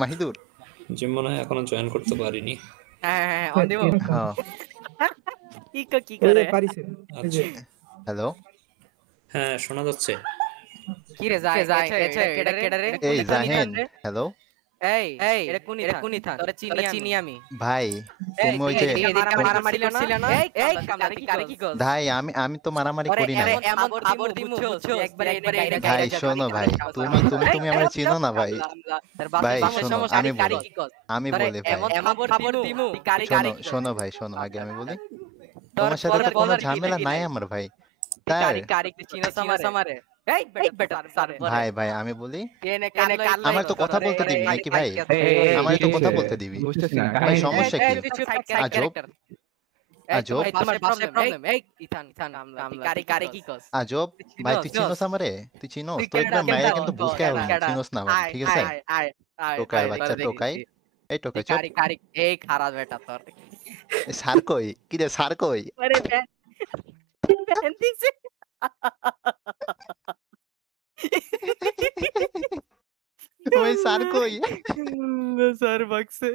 Mahidur. Gym মনে হয় এখনো জয়েন করতে পারিনি। হ্যাঁ, অন দিব। হ্যাঁ। কি করে? আচ্ছা। হ্যালো। হ্যাঁ, শোনা যাচ্ছে। কি রে যায় এটা কেডা রে? এই কোন জাহিন, ইথান রে? হ্যালো। এই এটা কোন ইথান? তোরে চিনি আমি। ভাই তুমি ওই যে এদিকে মারামারি করছিল না? এই কামলা তুই কারে কি কস? ভাই আমি তো মারামারি ওরে করি নাই। এমন খবর দিমু বুঝছো? একবারে ভাই শোনো ভাই, তুমি আমারে চিনো না ভাই। ভাই শোনো আমি বলি, আমি বলি ভাই। এমন খবর দিমু কারে শোনো ভাই শোনো, আগে আমি বলি। তোমার সাথে তো কোনো ঝামেলা নাই আমার ভাই। তাই কারে চিনোস আমারে? এই বেটা স্যার ভাই আমি বলি, এনে কাল আমার তো কথা বলতে দিবি নাকি ভাই? আমার তো কথা বলতে দিবি। বুঝতেছি না ভাই সমস্যা কি? আজব আজব তোমার প্রবলেম এই ইথান কারে কি কস? আজব ভাই, তুই চিনোস আমারে? তুই চিনোস তো? একবার মাইরা কিন্তু বুঝকে চিনোস না ভাই, ঠিক আছে? টোকাই বাচ্চা টোকাই। এই টোকাই চুপ। কারি এই খারাপ বেটা তোর। স্যার কই? কি রে স্যার কই? আরে ব্যান দিছে। ওই স্যার কই? স্যার বাকছে।